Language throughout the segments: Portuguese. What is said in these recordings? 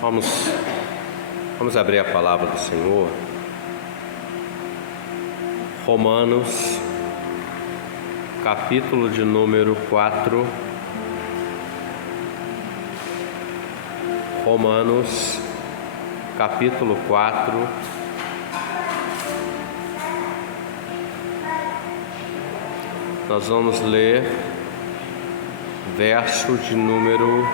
Vamos abrir a palavra do Senhor. Romanos, capítulo de número 4. Romanos, capítulo 4. Nós vamos ler verso de número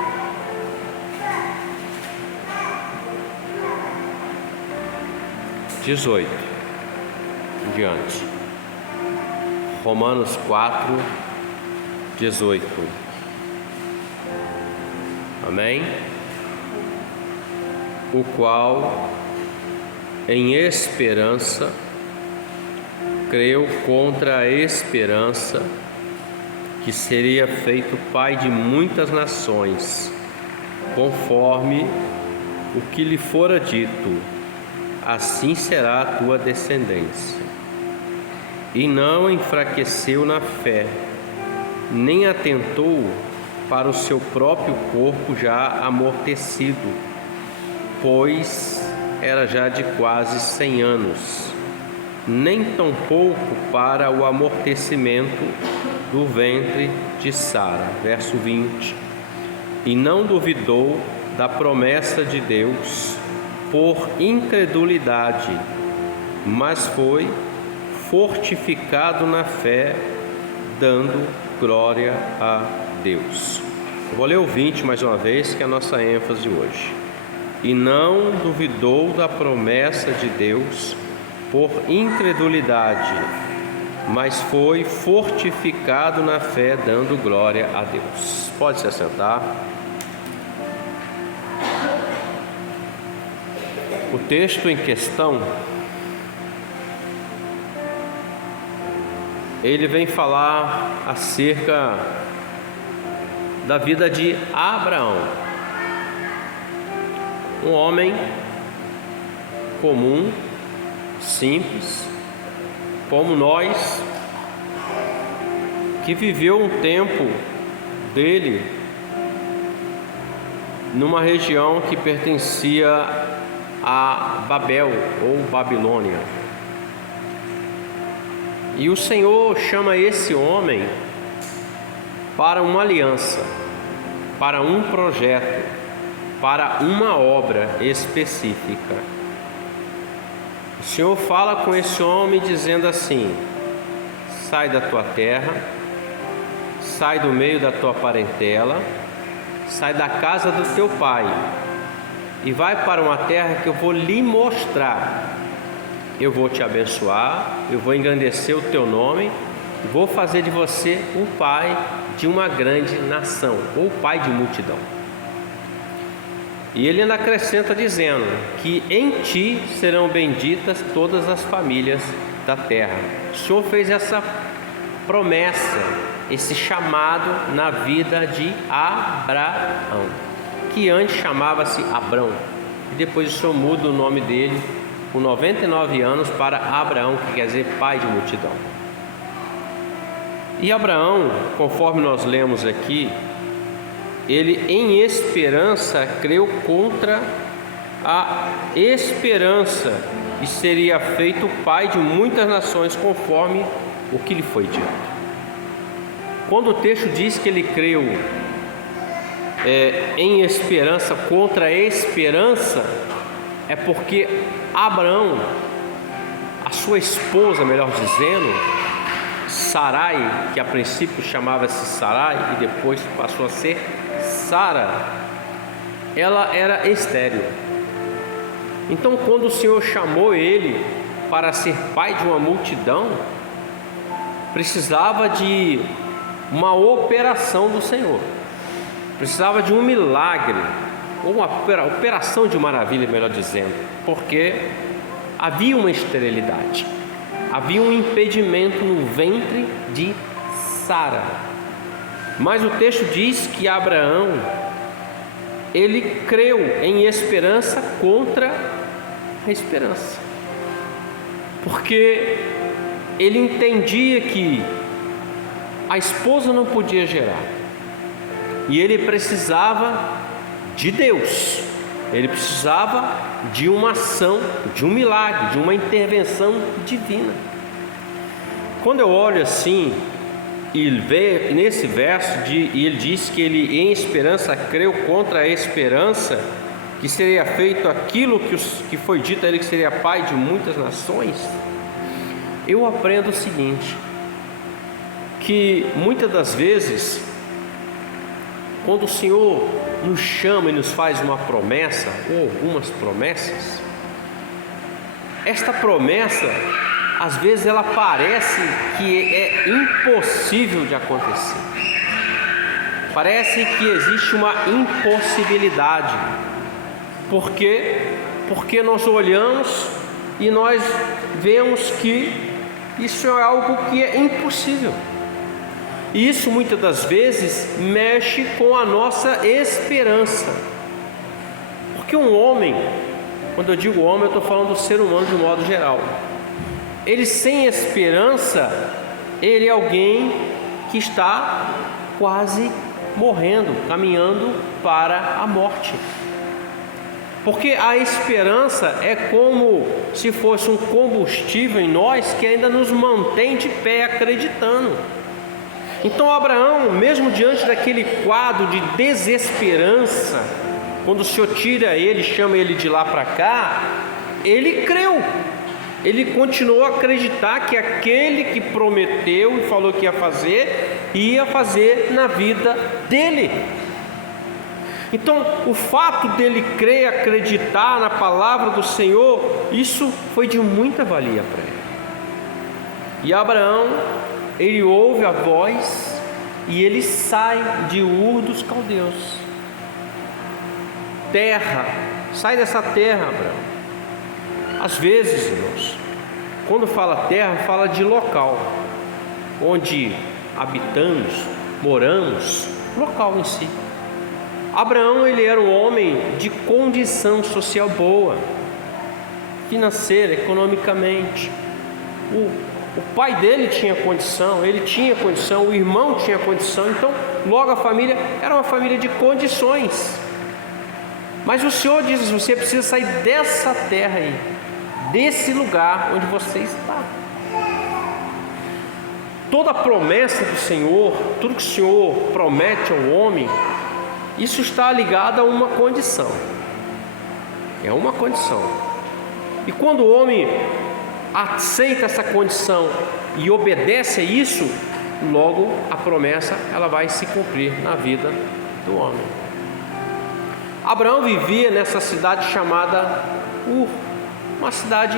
18 em diante. Romanos 4, 18. Amém? O qual, em esperança, creu contra a esperança, que seria feito pai de muitas nações, conforme o que lhe fora dito: assim será a tua descendência. E não enfraqueceu na fé, nem atentou para o seu próprio corpo já amortecido, pois era já de quase 100 anos, nem tampouco para o amortecimento do ventre de Sara. Verso 20. E não duvidou da promessa de Deus por incredulidade, mas foi fortificado na fé, dando glória a Deus. Eu vou ler o 20 mais uma vez, que é a nossa ênfase hoje. E não duvidou da promessa de Deus por incredulidade, mas foi fortificado na fé, dando glória a Deus. Pode se assentar. O texto em questão, ele vem falar acerca da vida de Abraão, um homem comum, simples, como nós, que viveu um tempo dele numa região que pertencia a Babel ou Babilônia. E o Senhor chama esse homem para uma aliança, para um projeto, para uma obra específica. O Senhor fala com esse homem dizendo assim: sai da tua terra, sai do meio da tua parentela, sai da casa do teu pai e vai para uma terra que eu vou lhe mostrar. Eu vou te abençoar, eu vou engrandecer o teu nome, vou fazer de você o pai de uma grande nação, ou pai de multidão. E ele ainda acrescenta dizendo que em ti serão benditas todas as famílias da terra. O Senhor fez essa promessa, esse chamado na vida de Abraão, que antes chamava-se Abrão, e depois o Senhor muda o nome dele com 99 anos para Abraão, que quer dizer pai de multidão. E Abraão, conforme nós lemos aqui, ele em esperança creu contra a esperança e seria feito pai de muitas nações, conforme o que lhe foi dito. Quando o texto diz que ele creu em esperança contra a esperança, é porque Abraão, a sua esposa, melhor dizendo, Sarai, que a princípio chamava-se Sarai e depois passou a ser Sara, ela era estéril. Então, quando o Senhor chamou ele para ser pai de uma multidão, precisava de uma operação do Senhor, precisava de um milagre, ou uma operação de maravilha, melhor dizendo, porque havia uma esterilidade, havia um impedimento no ventre de Sara. Mas o texto diz que Abraão, ele creu em esperança contra a esperança, porque ele entendia que a esposa não podia gerar, e ele precisava de Deus, Ele precisava de uma ação, de um milagre, de uma intervenção divina. Quando eu olho assim e vê nesse verso, e ele diz que ele em esperança creu contra a esperança, que seria feito aquilo que foi dito a ele, que seria pai de muitas nações, eu aprendo o seguinte, que muitas das vezes, quando o Senhor nos chama e nos faz uma promessa, ou algumas promessas, esta promessa, às vezes ela parece que é impossível de acontecer. Parece que existe uma impossibilidade. Por quê? Porque nós olhamos e nós vemos que isso é algo que é impossível. E isso muitas das vezes mexe com a nossa esperança. Porque um homem, quando eu digo homem, eu estou falando do ser humano de um modo geral. Ele sem esperança, ele é alguém que está quase morrendo, caminhando para a morte. Porque a esperança é como se fosse um combustível em nós que ainda nos mantém de pé acreditando. Então Abraão, mesmo diante daquele quadro de desesperança, quando o Senhor tira ele, chama ele de lá para cá, ele creu. Ele continuou a acreditar que aquele que prometeu e falou que ia fazer na vida dele. Então, o fato dele crer e acreditar na palavra do Senhor, isso foi de muita valia para ele. E Abraão, ele ouve a voz e ele sai de Ur dos Caldeus. Terra, sai dessa terra, Abraão. Às vezes, irmãos, quando fala terra, fala de local, onde habitamos, moramos, local em si. Abraão, ele era um homem de condição social boa, financeira, economicamente. O pai dele tinha condição, ele tinha condição, o irmão tinha condição, então logo a família era uma família de condições. Mas o Senhor diz: você precisa sair dessa terra aí, desse lugar onde você está. Toda a promessa do Senhor, tudo que o Senhor promete ao homem, isso está ligado a uma condição. É uma condição. E quando o homem aceita essa condição e obedece a isso, logo a promessa ela vai se cumprir na vida do homem. Abraão vivia nessa cidade chamada Ur, uma cidade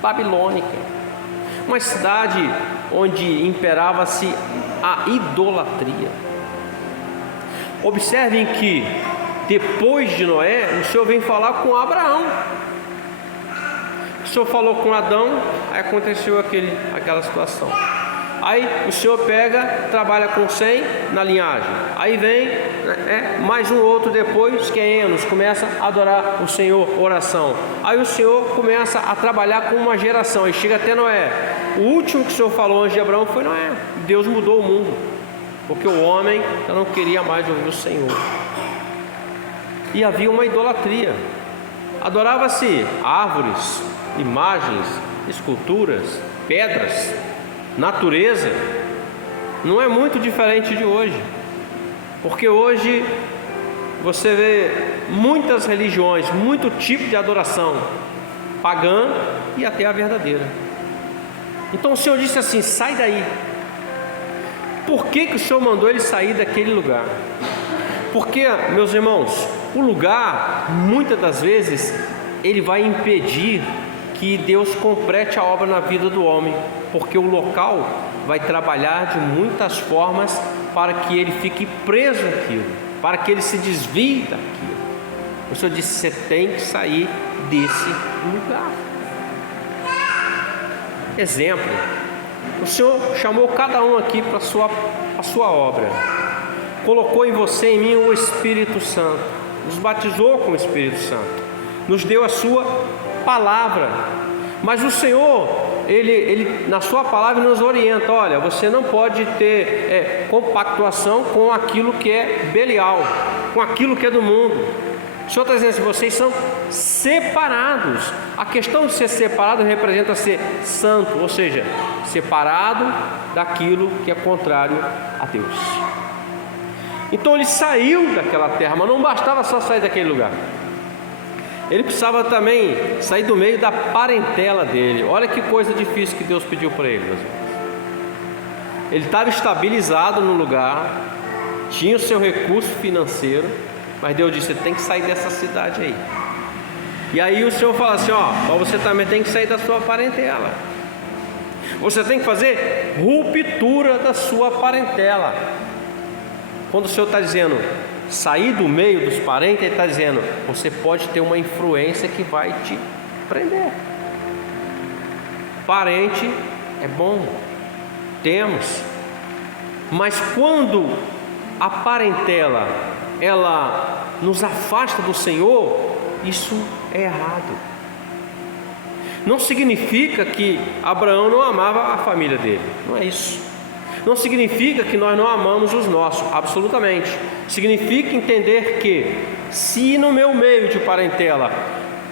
babilônica, uma cidade onde imperava-se a idolatria. Observem que depois de Noé, o Senhor vem falar com Abraão. O Senhor falou com Adão, aí aconteceu aquela situação. Aí o Senhor pega, trabalha com Sem na linhagem. Aí vem mais um outro depois, que é Enos, começa a adorar o Senhor, oração. Aí o Senhor começa a trabalhar com uma geração, aí chega até Noé. O último que o Senhor falou antes de Abraão foi Noé. Deus mudou o mundo, porque o homem já não queria mais ouvir o Senhor. E havia uma idolatria. Adorava-se árvores, imagens, esculturas, pedras, natureza. Não é muito diferente de hoje, porque hoje você vê muitas religiões, muito tipo de adoração, pagã e até a verdadeira. Então o Senhor disse assim: sai daí. Por que o Senhor mandou ele sair daquele lugar? Porque, meus irmãos, o lugar, muitas das vezes, ele vai impedir que Deus complete a obra na vida do homem, porque o local vai trabalhar de muitas formas para que ele fique preso naquilo, para que ele se desvie daquilo. O Senhor disse: você tem que sair desse lugar. Exemplo, o Senhor chamou cada um aqui para a sua obra, colocou em você e em mim o Espírito Santo, nos batizou com o Espírito Santo, nos deu a sua palavra. Mas o Senhor, ele na sua palavra nos orienta: olha, você não pode ter compactuação com aquilo que é Belial, com aquilo que é do mundo. O Senhor está dizendo assim: vocês são separados. A questão de ser separado representa ser santo, ou seja, separado daquilo que é contrário a Deus. Então ele saiu daquela terra, mas não bastava só sair daquele lugar. Ele precisava também sair do meio da parentela dele. Olha que coisa difícil que Deus pediu para ele, meus irmãos. Ele estava estabilizado no lugar, tinha o seu recurso financeiro, mas Deus disse: você tem que sair dessa cidade aí. E aí o Senhor fala assim: mas você também tem que sair da sua parentela. Você tem que fazer ruptura da sua parentela. Quando o Senhor está dizendo sair do meio dos parentes, Ele está dizendo: você pode ter uma influência que vai te prender. Parente é bom, temos, mas quando a parentela ela nos afasta do Senhor, isso é errado. Não significa que Abraão não amava a família dele, não é isso. Não significa que nós não amamos os nossos, absolutamente. Significa entender que, se no meu meio de parentela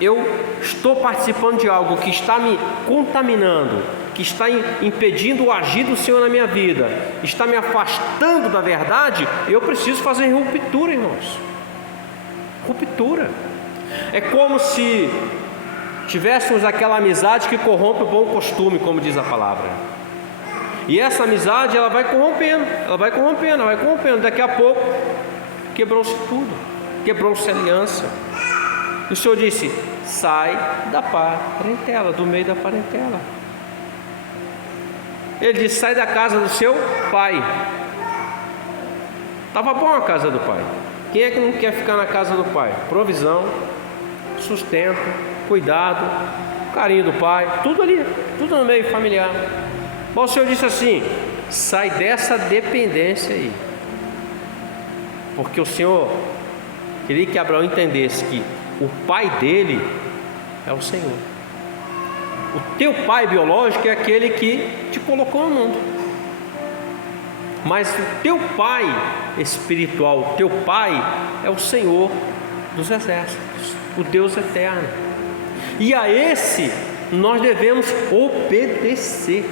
eu estou participando de algo que está me contaminando, que está impedindo o agir do Senhor na minha vida, está me afastando da verdade, eu preciso fazer ruptura, irmãos. Ruptura. É como se tivéssemos aquela amizade que corrompe o bom costume, como diz a palavra. E essa amizade, ela vai corrompendo, daqui a pouco quebrou-se tudo, quebrou-se a aliança. E o Senhor disse: sai da parentela, do meio da parentela. Ele disse: sai da casa do seu pai. Estava bom a casa do pai. Quem é que não quer ficar na casa do pai? Provisão, sustento, cuidado, carinho do pai, tudo ali, tudo no meio familiar. Mas o Senhor disse assim: sai dessa dependência aí. Porque o Senhor queria que Abraão entendesse que o pai dele é o Senhor. O teu pai biológico é aquele que te colocou no mundo, mas o teu pai espiritual, o teu pai é o Senhor dos exércitos, o Deus eterno. E a esse nós devemos obedecer.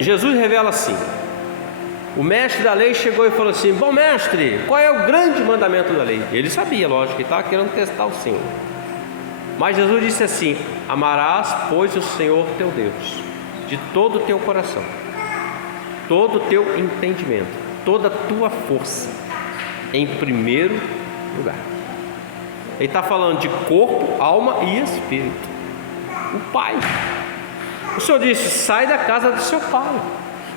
Jesus revela assim: o mestre da lei chegou e falou assim: bom mestre, qual é o grande mandamento da lei? Ele sabia, lógico, que estava querendo testar o Senhor. Mas Jesus disse assim: amarás, pois, o Senhor teu Deus de todo o teu coração, todo o teu entendimento, toda a tua força, em primeiro lugar. Ele está falando de corpo, alma e espírito. O Pai. O Senhor disse: sai da casa do seu pai.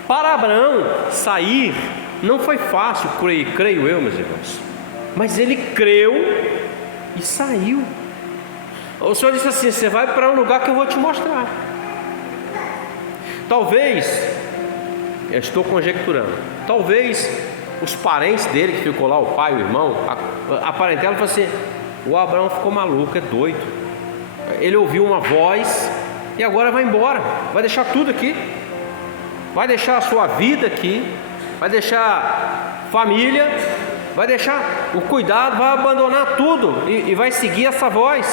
Para Abraão sair não foi fácil, creio eu, meus irmãos, mas ele creu e saiu. O Senhor disse assim: você vai para um lugar que eu vou te mostrar. Talvez, eu estou conjecturando, talvez os parentes dele que ficou lá, o pai, o irmão, a parentela, falou assim: o Abraão ficou maluco, é doido. Ele ouviu uma voz e agora vai embora, vai deixar tudo aqui, vai deixar a sua vida aqui, vai deixar família, vai deixar o cuidado, vai abandonar tudo e vai seguir essa voz.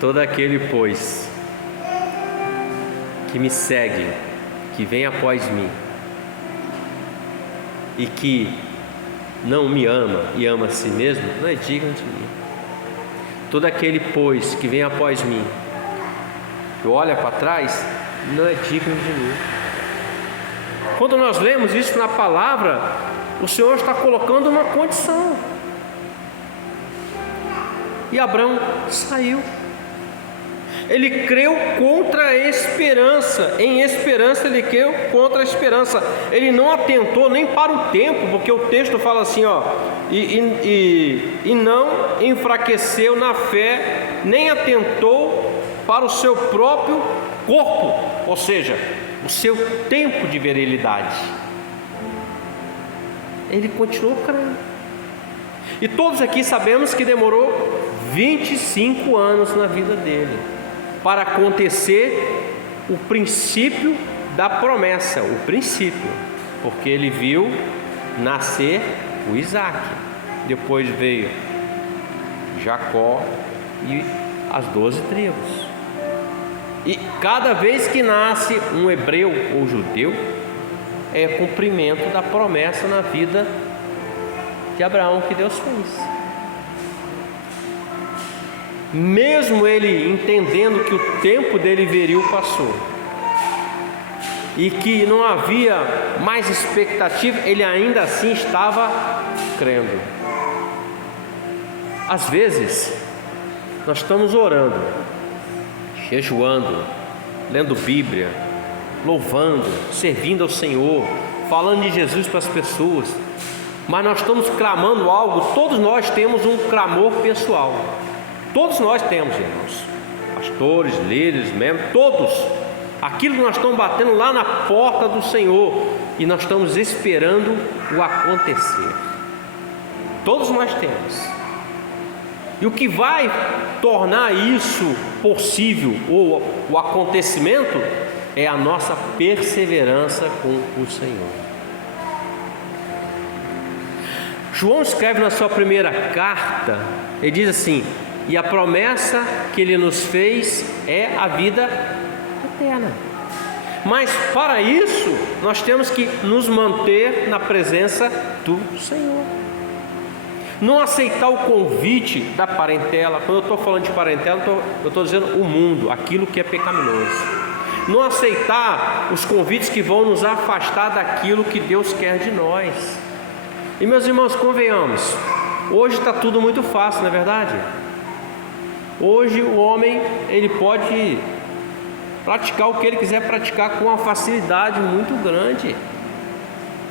Todo aquele, pois, que me segue, que vem após mim e que não me ama e ama a si mesmo, não é digno de mim. Todo aquele, pois, que vem após mim e olha para trás, não é digno de mim. Quando nós lemos isso na palavra, o Senhor está colocando uma condição. E Abraão saiu. Ele creu contra a esperança. Em esperança ele creu contra a esperança. Ele não atentou nem para o tempo, porque o texto fala assim, e não enfraqueceu na fé, nem atentou para o seu próprio corpo, ou seja, o seu tempo de virilidade. Ele continuou crendo. E todos aqui sabemos que demorou 25 anos na vida dele para acontecer o princípio da promessa, o princípio, porque ele viu nascer o Isaac. Depois veio Jacó e as 12 tribos. E cada vez que nasce um hebreu ou judeu, é cumprimento da promessa na vida de Abraão que Deus fez. Mesmo ele entendendo que o tempo dele viril passou e que não havia mais expectativa, ele ainda assim estava crendo. Às vezes nós estamos orando, jejuando, lendo Bíblia, louvando, servindo ao Senhor, falando de Jesus para as pessoas, mas nós estamos clamando algo. Todos nós temos um clamor pessoal. Todos nós temos, irmãos, pastores, líderes, membros, todos. Aquilo que nós estamos batendo lá na porta do Senhor e nós estamos esperando o acontecer. Todos nós temos. E o que vai tornar isso possível, ou o acontecimento, é a nossa perseverança com o Senhor. João escreve na sua primeira carta, ele diz assim: e a promessa que ele nos fez é a vida eterna. Mas para isso nós temos que nos manter na presença do Senhor. Não aceitar o convite da parentela. Quando eu estou falando de parentela, eu estou dizendo o mundo, aquilo que é pecaminoso. Não aceitar os convites que vão nos afastar daquilo que Deus quer de nós. E meus irmãos, convenhamos, hoje está tudo muito fácil, não é verdade? Hoje o homem, ele pode praticar o que ele quiser praticar com uma facilidade muito grande.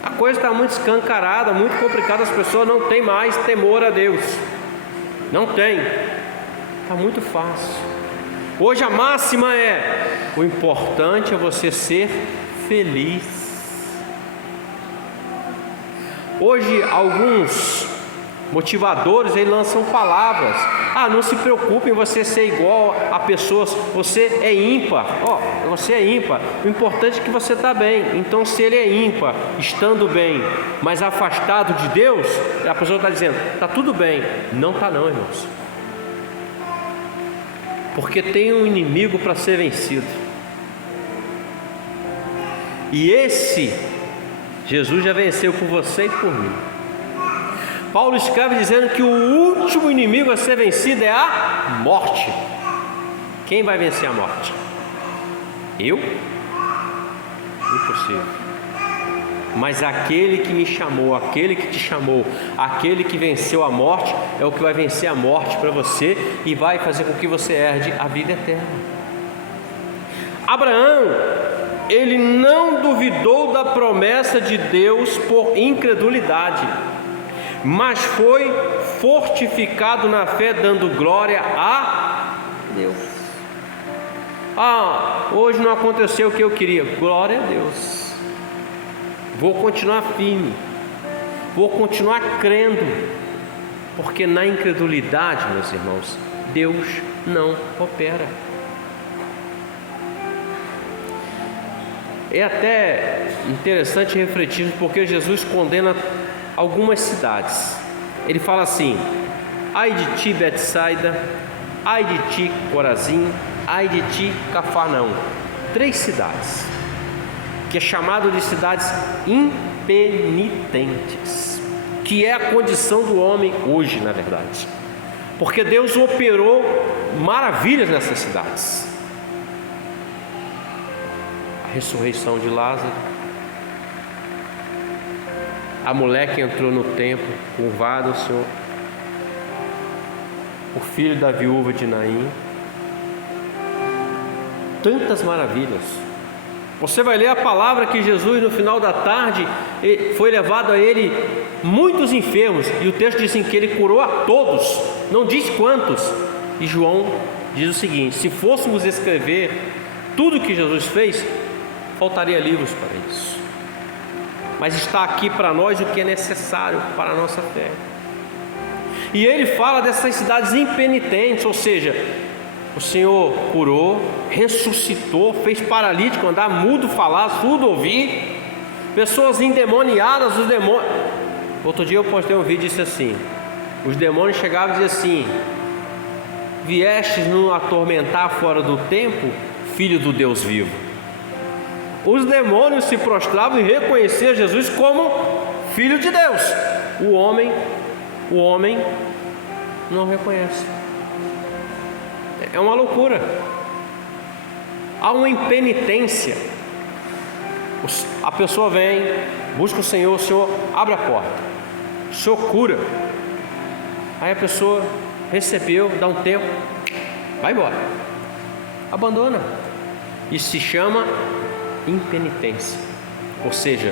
A coisa está muito escancarada, muito complicada, as pessoas não têm mais temor a Deus. Não tem. Está muito fácil. Hoje a máxima é: o importante é você ser feliz. Hoje alguns motivadores, eles lançam palavras: não se preocupe em você ser igual a pessoas, você é ímpar. Você é ímpar, o importante é que você está bem. Então, se ele é ímpar, estando bem, mas afastado de Deus, a pessoa está dizendo: está tudo bem. Não está não, irmãos, porque tem um inimigo para ser vencido, e esse Jesus já venceu por você e por mim. Paulo escreve dizendo que o último inimigo a ser vencido é a morte. Quem vai vencer a morte? Eu? Impossível. Mas aquele que me chamou, aquele que te chamou, aquele que venceu a morte, é o que vai vencer a morte para você e vai fazer com que você herde a vida eterna. Abraão, ele não duvidou da promessa de Deus por incredulidade, mas foi fortificado na fé, dando glória a Deus. Hoje não aconteceu o que eu queria. Glória a Deus. Vou continuar firme, vou continuar crendo, porque na incredulidade, meus irmãos, Deus não opera. É até interessante refletir, porque Jesus condena algumas cidades. Ele fala assim: ai de ti, Betsaida, ai de ti, Corazim, ai de ti, Cafarnaum. 3 cidades que é chamado de cidades impenitentes, que é a condição do homem hoje, na verdade, porque Deus operou maravilhas nessas cidades. A ressurreição de Lázaro, a mulher que entrou no templo, curvada ao Senhor, o filho da viúva de Naim, tantas maravilhas. Você vai ler a palavra que Jesus, no final da tarde, foi levado a ele muitos enfermos, e o texto diz assim, que ele curou a todos, não diz quantos. E João diz o seguinte: se fôssemos escrever tudo que Jesus fez, faltaria livros para isso. Mas está aqui para nós o que é necessário para a nossa fé. E ele fala dessas cidades impenitentes, ou seja, O Senhor curou, ressuscitou, fez paralítico andar, mudo falar, surdo ouvir, pessoas endemoniadas, os demônios. Outro dia eu postei um vídeo e disse assim: os demônios chegavam e diziam assim: viestes nos atormentar fora do tempo, filho do Deus vivo. Os demônios se prostravam e reconheciam Jesus como filho de Deus. O homem não reconhece. É uma loucura. Há uma impenitência. A pessoa vem, busca o Senhor abre a porta, o Senhor cura. Aí a pessoa recebeu, dá um tempo, vai embora, abandona. Isso se chama impenitência, ou seja,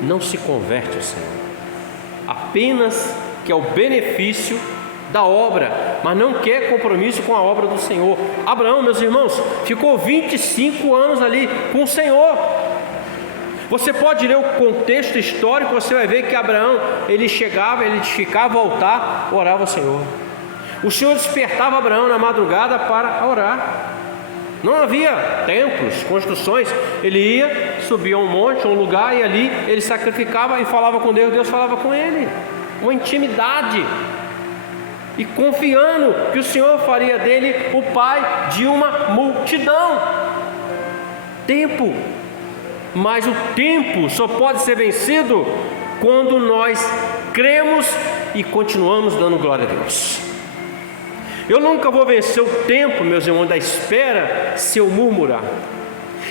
não se converte ao Senhor, apenas quer o benefício da obra, mas não quer compromisso com a obra do Senhor. Abraão, meus irmãos, ficou 25 anos ali com o Senhor. Você pode ler o contexto histórico, você vai ver que Abraão, ele chegava, ele edificava o altar, orava ao Senhor. O Senhor despertava Abraão na madrugada para orar. Não havia templos, construções. Ele ia, subia um monte, um lugar, e ali ele sacrificava e falava com Deus, Deus falava com ele. Uma intimidade. E confiando que o Senhor faria dele o pai de uma multidão. Tempo. Mas o tempo só pode ser vencido quando nós cremos e continuamos dando glória a Deus. Eu nunca vou vencer o tempo, meus irmãos, da espera, se eu murmurar.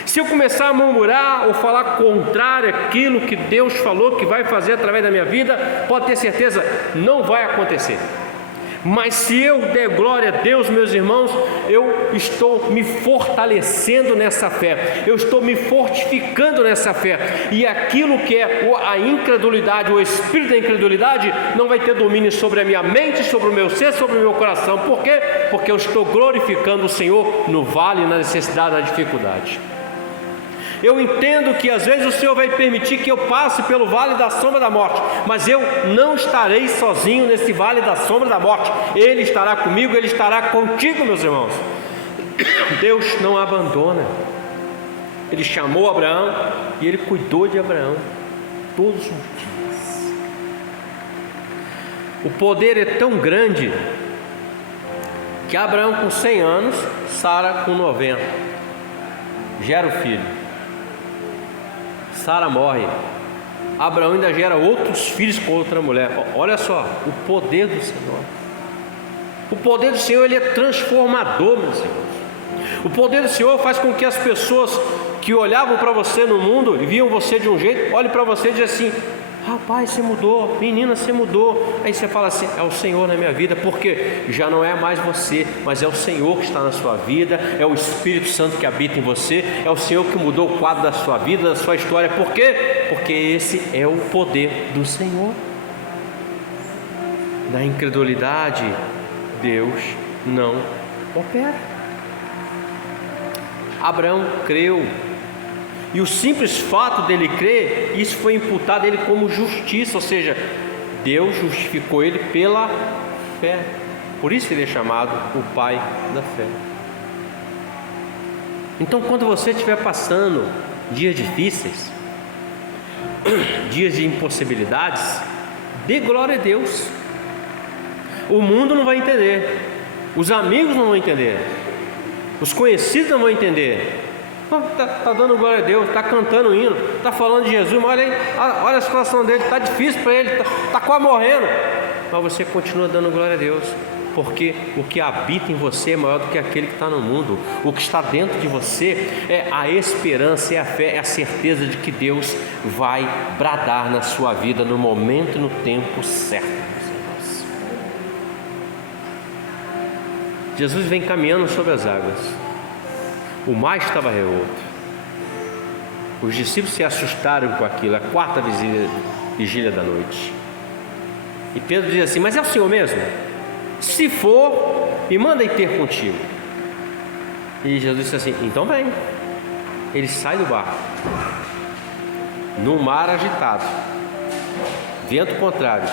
Se eu começar a murmurar ou falar contrário àquilo que Deus falou que vai fazer através da minha vida, pode ter certeza, não vai acontecer. Mas se eu der glória a Deus, meus irmãos, eu estou me fortalecendo nessa fé, eu estou me fortificando nessa fé, e aquilo que é a incredulidade, o espírito da incredulidade, não vai ter domínio sobre a minha mente, sobre o meu ser, sobre o meu coração. Por quê? Porque eu estou glorificando o Senhor no vale, na necessidade, na dificuldade. Eu entendo que às vezes o Senhor vai permitir que eu passe pelo vale da sombra da morte, mas eu não estarei sozinho nesse vale da sombra da morte. Ele estará comigo, Ele estará contigo, meus irmãos. Deus não abandona. Ele chamou Abraão e Ele cuidou de Abraão todos os dias. O poder é tão grande que Abraão com 100 anos, Sara com 90, gera o filho. Sara morre, Abraão ainda gera outros filhos com outra mulher. Olha só, o poder do Senhor. O poder do Senhor, ele é transformador, meus irmãos. O poder do Senhor faz com que as pessoas que olhavam para você no mundo e viam você de um jeito, olhem para você e dizem assim: rapaz, você mudou, menina, você mudou. Aí você fala assim: é o Senhor na minha vida, porque já não é mais você, mas é o Senhor que está na sua vida, é o Espírito Santo que habita em você, é o Senhor que mudou o quadro da sua vida, da sua história. Por quê? Porque esse é o poder do Senhor. Na incredulidade, Deus não opera. Abraão creu, e o simples fato dele crer, isso foi imputado a ele como justiça, ou seja, Deus justificou ele pela fé. Por isso ele é chamado o pai da fé. Então, quando você estiver passando dias difíceis, dias de impossibilidades, dê glória a Deus. O mundo não vai entender, os amigos não vão entender, os conhecidos não vão entender. Está dando glória a Deus, está cantando hino, está falando de Jesus, mas olha aí, olha a situação dele, está difícil para ele, está quase morrendo, mas você continua dando glória a Deus, porque o que habita em você é maior do que aquele que está no mundo. O que está dentro de você é a esperança, é a fé, é a certeza de que Deus vai bradar na sua vida no momento e no tempo certo. Jesus vem caminhando sobre as águas. O mar estava revolto. Os discípulos se assustaram com aquilo, a quarta vigília da noite. E Pedro diz assim: mas é o Senhor mesmo? Se for, me manda ir ter contigo. E Jesus disse assim: então vem. Ele sai do barco, no mar agitado, vento contrário,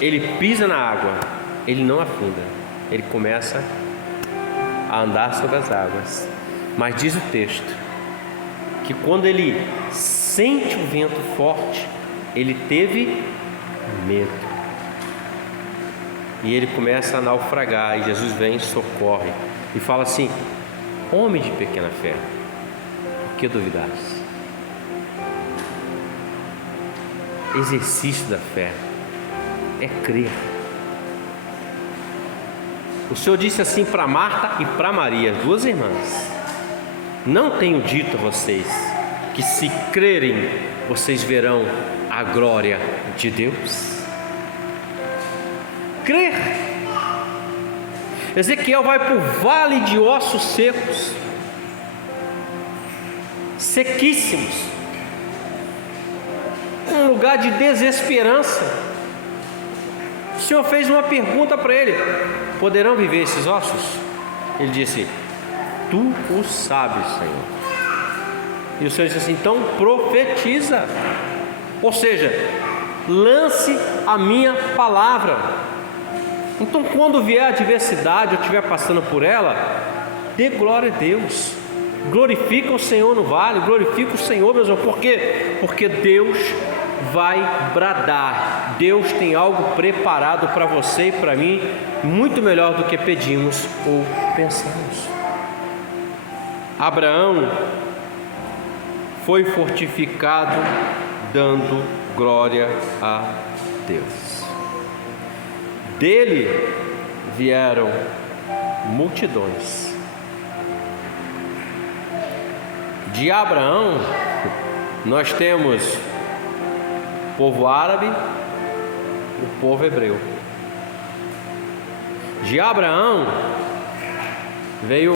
ele pisa na água, ele não afunda, ele começa a andar sobre as águas. Mas diz o texto que quando ele sente o vento forte, ele teve medo. E ele começa a naufragar, e Jesus vem e socorre. E fala assim: homem de pequena fé, por que duvidaste? Exercício da fé é crer. O Senhor disse assim para Marta e para Maria, duas irmãs: não tenho dito a vocês que se crerem, vocês verão a glória de Deus? Crer. Ezequiel vai para o vale de ossos secos, sequíssimos, um lugar de desesperança. O Senhor fez uma pergunta para ele: poderão viver esses ossos? Ele disse: tu o sabes, Senhor. E o Senhor disse assim: então profetiza, ou seja, lance a minha palavra. Então, quando vier a adversidade, eu estiver passando por ela, dê glória a Deus, glorifica o Senhor no vale, glorifica o Senhor, meus irmãos. Por quê? Porque Deus vai bradar. Deus tem algo preparado para você e para mim, muito melhor do que pedimos ou pensamos. Abraão foi fortificado dando glória a Deus. Dele vieram multidões. De Abraão nós temos o povo árabe, o povo hebreu. De Abraão veio